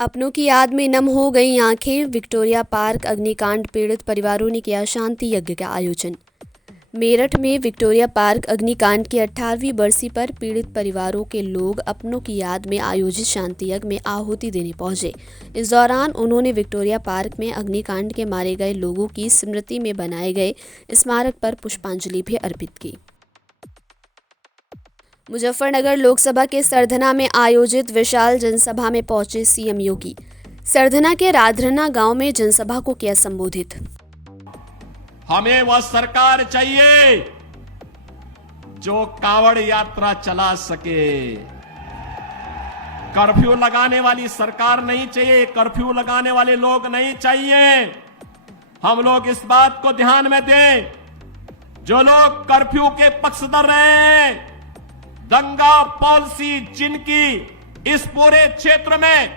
अपनों की याद में नम हो गई आंखें। विक्टोरिया पार्क अग्निकांड पीड़ित परिवारों ने किया शांति यज्ञ का आयोजन। मेरठ में विक्टोरिया पार्क अग्निकांड की 18वीं बरसी पर पीड़ित परिवारों के लोग अपनों की याद में आयोजित शांति यज्ञ में आहुति देने पहुंचे। इस दौरान उन्होंने विक्टोरिया पार्क में अग्निकांड के मारे गए लोगों की स्मृति में बनाए गए स्मारक पर पुष्पांजलि भी अर्पित की। मुजफ्फरनगर लोकसभा के सरधना में आयोजित विशाल जनसभा में पहुंचे सीएम योगी। सरधना के राधरना गांव में जनसभा को किया संबोधित। हमें वह सरकार चाहिए जो कावड़ यात्रा चला सके। कर्फ्यू लगाने वाली सरकार नहीं चाहिए, कर्फ्यू लगाने वाले लोग नहीं चाहिए। हम लोग इस बात को ध्यान में दें, जो लोग कर्फ्यू के पक्षधर रहे हैं, दंगा पॉलिसी जिनकी इस पूरे क्षेत्र में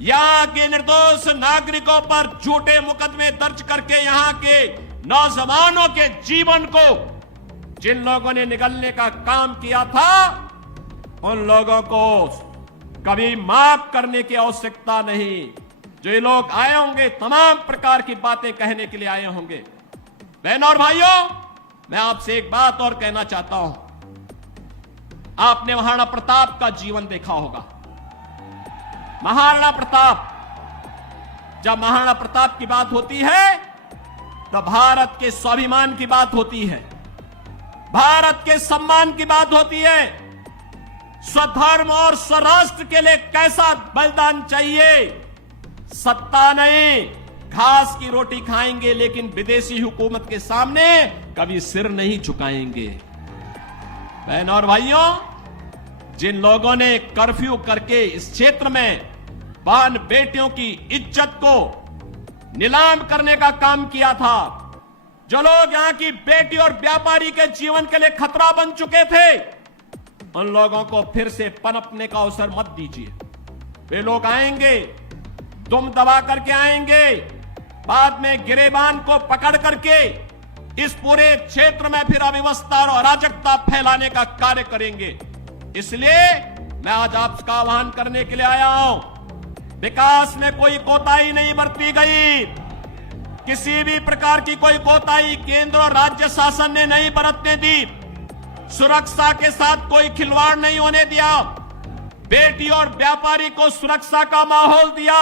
यहां के निर्दोष नागरिकों पर झूठे मुकदमे दर्ज करके यहां के नौजवानों के जीवन को जिन लोगों ने निगलने का काम किया था, उन लोगों को कभी माफ करने की आवश्यकता नहीं। जो ये लोग आए होंगे तमाम प्रकार की बातें कहने के लिए आए होंगे। बहनों और भाइयों, मैं आपसे एक बात और कहना चाहता हूं। आपने महाराणा प्रताप का जीवन देखा होगा। महाराणा प्रताप, जब महाराणा प्रताप की बात होती है तो भारत के स्वाभिमान की बात होती है, भारत के सम्मान की बात होती है। स्वधर्म और स्वराष्ट्र के लिए कैसा बलिदान चाहिए। सत्ता नहीं, घास की रोटी खाएंगे, लेकिन विदेशी हुकूमत के सामने कभी सिर नहीं झुकाएंगे। बहनों और भाइयों, जिन लोगों ने कर्फ्यू करके इस क्षेत्र में बहन बेटियों की इज्जत को नीलाम करने का काम किया था, जो लोग यहां की बेटी और व्यापारी के जीवन के लिए खतरा बन चुके थे, उन लोगों को फिर से पनपने का अवसर मत दीजिए। वे लोग आएंगे, दुम दबा करके आएंगे, बाद में गिरेबान को पकड़ करके इस पूरे क्षेत्र में फिर अव्यवस्था और अराजकता फैलाने का कार्य करेंगे। इसलिए मैं आज आपका आह्वान करने के लिए आया हूं। विकास में कोई कोताही नहीं बरती गई, किसी भी प्रकार की कोई कोताही केंद्र और राज्य शासन ने नहीं बरतने दी। सुरक्षा के साथ कोई खिलवाड़ नहीं होने दिया। बेटी और व्यापारी को सुरक्षा का माहौल दिया।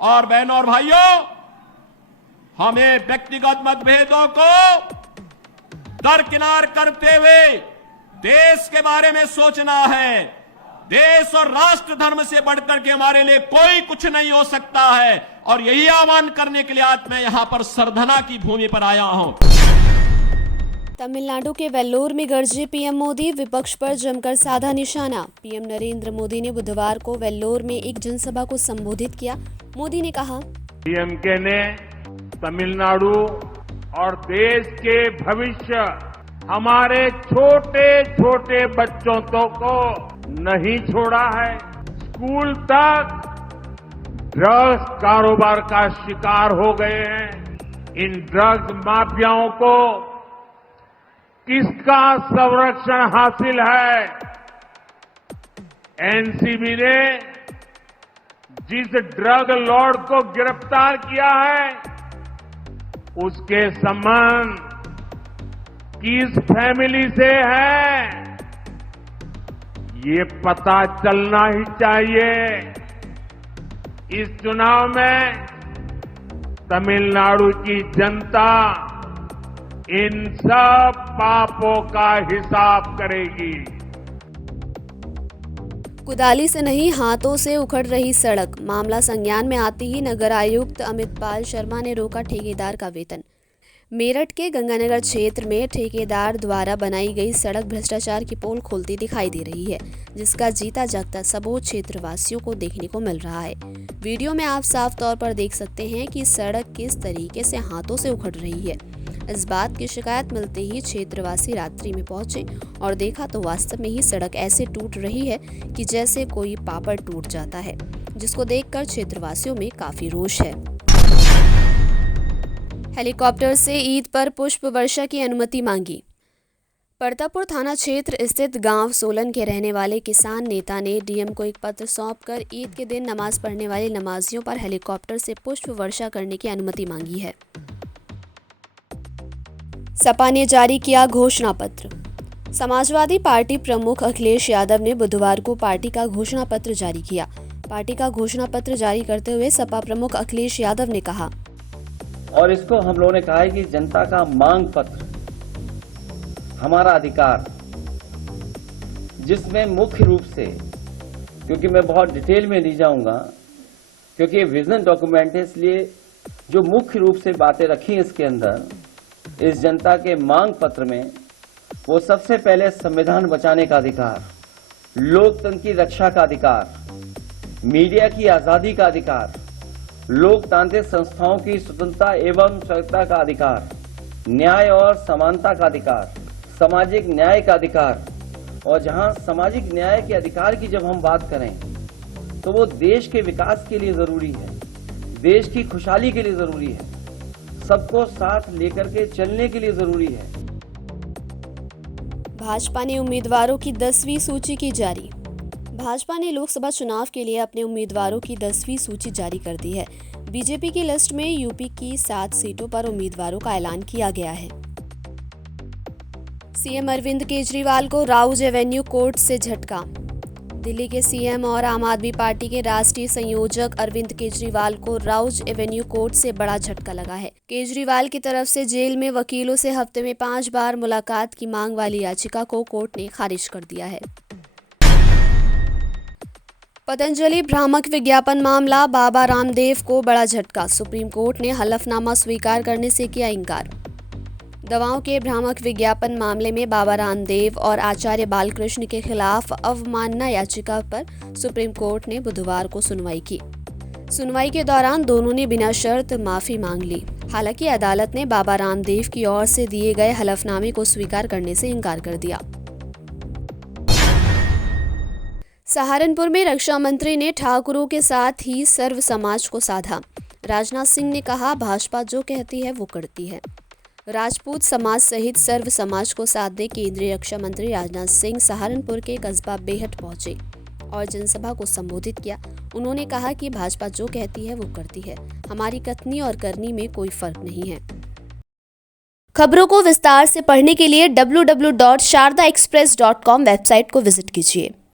और बहनों और भाइयों, हमें व्यक्तिगत मतभेदों को दरकिनार करते हुए देश के बारे में सोचना है। देश और राष्ट्र धर्म से बढ़कर के हमारे लिए कोई कुछ नहीं हो सकता है। और यही आह्वान करने के लिए आज मैं यहां पर सरधना की भूमि पर आया हूं। तमिलनाडु के वेल्लोर में गरजे पीएम मोदी, विपक्ष पर जमकर साधा निशाना। पीएम नरेंद्र मोदी ने बुधवार को वेल्लोर में एक जनसभा को संबोधित किया। मोदी ने कहा, डीएमके ने तमिलनाडु और देश के भविष्य, हमारे छोटे छोटे बच्चों को नहीं छोड़ा है। स्कूल तक ड्रग्स कारोबार का शिकार हो गए हैं। इन ड्रग्स माफियाओं को किसका संरक्षण हासिल है? एनसीबी ने जिस ड्रग लॉर्ड को गिरफ्तार किया है, उसके संबंध किस फैमिली से है, ये पता चलना ही चाहिए। इस चुनाव में तमिलनाडु की जनता इन सब पापों का हिसाब करेगी। कुदाली से नहीं, हाथों से उखड़ रही सड़क। मामला संज्ञान में आते ही नगर आयुक्त अमित पाल शर्मा ने रोका ठेकेदार का वेतन। मेरठ के गंगानगर क्षेत्र में ठेकेदार द्वारा बनाई गई सड़क भ्रष्टाचार की पोल खोलती दिखाई दे रही है, जिसका जीता जागता सबूत क्षेत्रवासियों को देखने को मिल रहा है। वीडियो में आप साफ तौर पर देख सकते हैं कि सड़क किस तरीके से हाथों से उखड़ रही है। इस बात की शिकायत मिलते ही क्षेत्रवासी रात्रि में पहुंचे और देखा तो वास्तव में ही सड़क ऐसे टूट रही है कि जैसे कोई पापड़ टूट जाता है, जिसको देखकर क्षेत्रवासियों में काफी रोष है। हेलीकॉप्टर से ईद पर पुष्प वर्षा की अनुमति मांगी। परतापुर थाना क्षेत्र स्थित गांव सोलन के रहने वाले किसान नेता ने डीएम को एक पत्र सौंपकर ईद के दिन नमाज पढ़ने वाले नमाजियों पर हेलीकॉप्टर से पुष्प वर्षा करने की अनुमति मांगी है। सपा ने जारी किया घोषणा पत्र। समाजवादी पार्टी प्रमुख अखिलेश यादव ने बुधवार को पार्टी का घोषणा पत्र जारी किया। पार्टी का घोषणा पत्र जारी करते हुए सपा प्रमुख अखिलेश यादव ने कहा, और इसको हम लोगों ने कहा है कि जनता का मांग पत्र, हमारा अधिकार, जिसमें मुख्य रूप से, क्योंकि मैं बहुत डिटेल में नहीं जाऊंगा क्योंकि ये विजन डॉक्यूमेंट है, इसलिए जो मुख्य रूप से बातें रखी हैं इसके अंदर, इस जनता के मांग पत्र में, वो सबसे पहले संविधान बचाने का अधिकार, लोकतंत्र की रक्षा का अधिकार, मीडिया की आजादी का अधिकार, लोकतांत्रिक संस्थाओं की स्वतंत्रता एवं स्वायत्तता का अधिकार, न्याय और समानता का अधिकार, सामाजिक न्याय का अधिकार। और जहां सामाजिक न्याय के अधिकार की जब हम बात करें तो वो देश के विकास के लिए जरूरी है, देश की खुशहाली के लिए जरूरी है, सबको साथ लेकर के चलने के लिए जरूरी है। भाजपा ने उम्मीदवारों की 10वीं सूची की जारी। भाजपा ने लोकसभा चुनाव के लिए अपने उम्मीदवारों की 10वीं सूची जारी कर दी है। बीजेपी की लिस्ट में यूपी की 7 सीटों पर उम्मीदवारों का ऐलान किया गया है। सीएम अरविंद केजरीवाल को राउज एवेन्यू कोर्ट से झटका। दिल्ली के सीएम और आम आदमी पार्टी के राष्ट्रीय संयोजक अरविंद केजरीवाल को राउज एवेन्यू कोर्ट से बड़ा झटका लगा है। केजरीवाल की तरफ से जेल में वकीलों से हफ्ते में 5 बार मुलाकात की मांग वाली याचिका को कोर्ट ने खारिज कर दिया है। पतंजलि भ्रामक विज्ञापन मामला, बाबा रामदेव को बड़ा झटका। सुप्रीम कोर्ट ने हलफनामा स्वीकार करने से किया इनकार। दवाओं के भ्रामक विज्ञापन मामले में बाबा रामदेव और आचार्य बालकृष्ण के खिलाफ अवमानना याचिका पर सुप्रीम कोर्ट ने बुधवार को सुनवाई की। सुनवाई के दौरान दोनों ने बिना शर्त माफी मांग ली। हालांकि अदालत ने बाबा रामदेव की ओर से दिए गए हलफनामे को स्वीकार करने से इनकार कर दिया। सहारनपुर में रक्षा मंत्री ने ठाकुरों के साथ ही सर्व समाज को साधा। राजनाथ सिंह ने कहा, भाजपा जो कहती है वो करती है। राजपूत समाज सहित सर्व समाज को साधने केंद्रीय रक्षा मंत्री राजनाथ सिंह सहारनपुर के कस्बा बेहट पहुंचे और जनसभा को संबोधित किया। उन्होंने कहा कि भाजपा जो कहती है वो करती है, हमारी कथनी और करनी में कोई फर्क नहीं है। खबरों को विस्तार से पढ़ने के लिए www.shardaexpress.com वेबसाइट को विजिट कीजिए।